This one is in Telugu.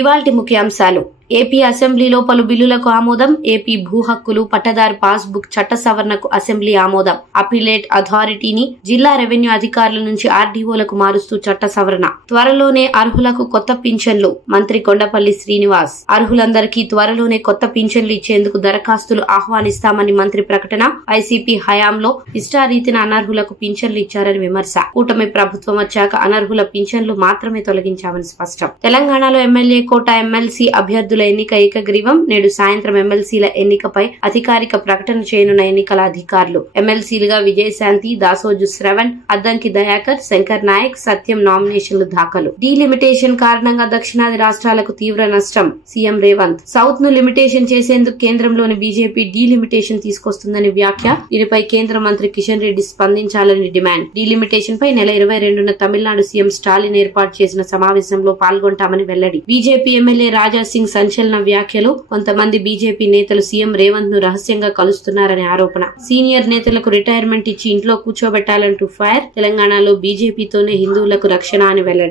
ఇవాల్టి ముఖ్యాంశాలు. ఏపీ అసెంబ్లీలో పలు బిల్లులకు ఆమోదం. ఏపీ భూ హక్కులు పట్టదారు పాస్ బుక్ చట్ట సవరణకు అసెంబ్లీ ఆమోదం. అపీలేట్ అథారిటీని జిల్లా రెవెన్యూ అధికారుల నుంచి ఆర్డీఓలకు మారుస్తూ చట్ట సవరణ. త్వరలోనే అర్హులకు కొత్త పింఛన్లు. మంత్రి కొండపల్లి శ్రీనివాస్. అర్హులందరికీ త్వరలోనే కొత్త పింఛన్లు ఇచ్చేందుకు దరఖాస్తులు ఆహ్వానిస్తామని మంత్రి ప్రకటన. వైసీపీ హయాంలో ఇష్టారీతిన అనర్హులకు పింఛన్లు ఇచ్చారని విమర్శ. కూటమి ప్రభుత్వం వచ్చాక అనర్హుల పింఛన్లు మాత్రమే తొలగించామని స్పష్టం. తెలంగాణలో ఎమ్మెల్యే కోట ఎమ్మెల్సీ అభ్యర్థుల ఎన్నిక ఏకగ్రీవం. నేడు సాయంత్రం ఎమ్మెల్సీల ఎన్నికపై అధికారిక ప్రకటన చేయనున్న ఎన్నికల అధికారులు. ఎమ్మెల్సీలుగా విజయశాంతి, దాసోజు శ్రవణ్, అద్దంకి దయాకర్, శంకర్ నాయక్, సత్యం నామినేషన్లు దాఖలు. డీలిమిటేషన్ కారణంగా దక్షిణాది రాష్ట్రాలకు తీవ్ర నష్టం. సీఎం రేవంత్. సౌత్ ను లిమిటేషన్ చేసేందుకు కేంద్రంలోని బీజేపీ డీలిమిటేషన్ తీసుకొస్తుందని వ్యాఖ్య. దీనిపై కేంద్ర మంత్రి కిషన్ రెడ్డి స్పందించాలని డిమాండ్. డీలిమిటేషన్ పై నెల 22న తమిళనాడు సీఎం స్టాలిన్ ఏర్పాటు చేసిన సమావేశంలో పాల్గొంటామని వెల్లడి. బీజేపీ ఎమ్మెల్యే రాజాసింగ్ సంచలన వ్యాఖ్యలు. కొంతమంది బీజేపీ నేతలు సీఎం రేవంత్ ను రహస్యంగా కలుస్తున్నారనే ఆరోపణ. సీనియర్ నేతలకు రిటైర్మెంట్ ఇచ్చి ఇంట్లో కూర్చోబెట్టాలంటూ ఫైర్. తెలంగాణలో బీజేపీతోనే హిందువులకు రక్షణ అని వెల్లడి.